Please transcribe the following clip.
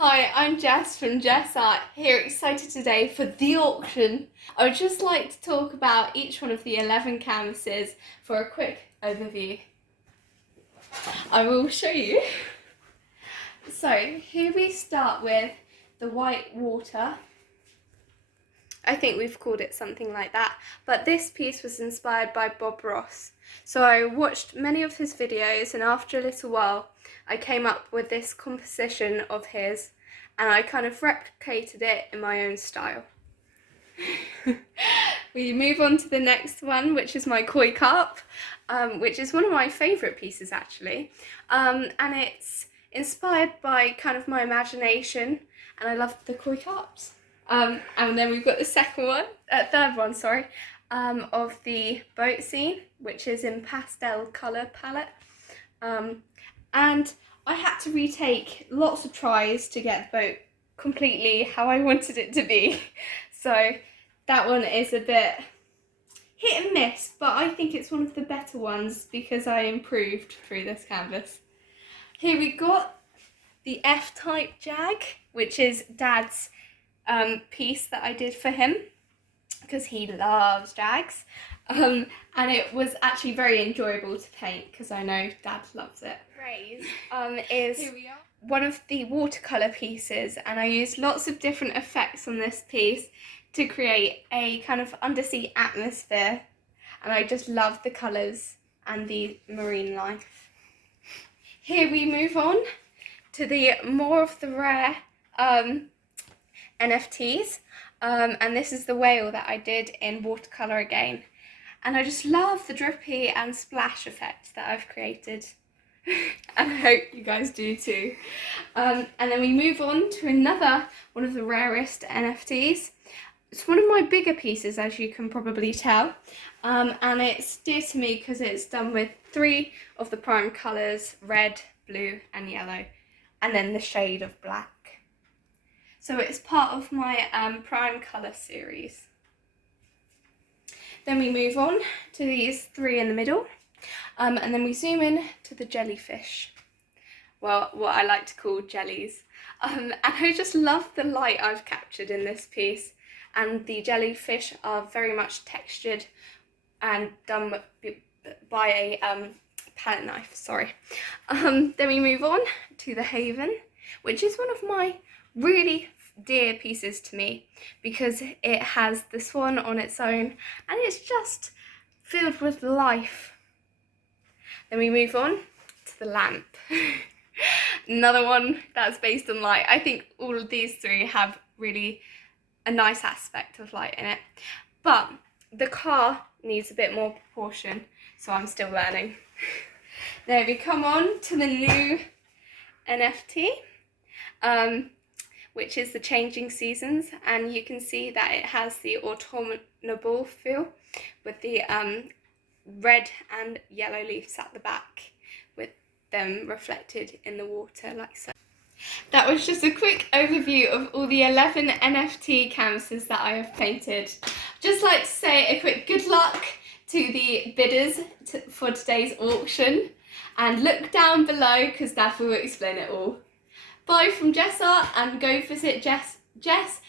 Hi, I'm Jess from JES-Art, here excited today for the auction. I would just like to talk about each one of the 11 canvases for a quick overview. I will show you. So here we start with the white water. I think we've called it something like that, but this piece was inspired by Bob Ross. So I watched many of his videos, and after a little while I came up with this composition of his, and I kind of replicated it in my own style. We move on to the next one, which is my koi carp, which is one of my favourite pieces actually, and it's inspired by kind of my imagination, and I love the koi carps. And then we've got the third one, of the boat scene, which is in pastel colour palette. And I had to retake lots of tries to get the boat completely how I wanted it to be. So that one is a bit hit and miss, but I think it's one of the better ones because I improved through this canvas. Here we got the F-type jag, which is Dad's piece that I did for him because he loves jags, and it was actually very enjoyable to paint because I know Dad loves it. Rays is one of the watercolour pieces, and I used lots of different effects on this piece to create a kind of undersea atmosphere, and I just love the colours and the marine life. Here we move on to the more of the rare NFTs, and this is the whale that I did in watercolour again, and I just love the drippy and splash effect that I've created and I hope you guys do too. And then we move on to another one of the rarest NFTs. It's one of my bigger pieces, as you can probably tell, and it's dear to me because it's done with 3 of the prime colours, red, blue and yellow, and then the shade of black. So it's part of my prime colour series. Then we move on to these 3 in the middle, and then we zoom in to the jellyfish. Well, what I like to call jellies. And I just love the light I've captured in this piece, and the jellyfish are very much textured and done by a palette knife, sorry. Then we move on to the Haven, which is one of my really dear pieces to me because it has the swan on its own and it's just filled with life. Then we move on to the lamp. Another one that's based on light. I think all of these 3 have really a nice aspect of light in it, but the car needs a bit more proportion, so I'm still learning. Then we come on to the new NFT, which is the Changing Seasons, and you can see that it has the autumnal feel with the red and yellow leaves at the back, with them reflected in the water like so. That was just a quick overview of all the 11 NFT canvases that I have painted. Just like to say a quick good luck to the bidders for today's auction, and look down below because Dad will explain it all. Bye from JES-Art, and go visit jess-art.com.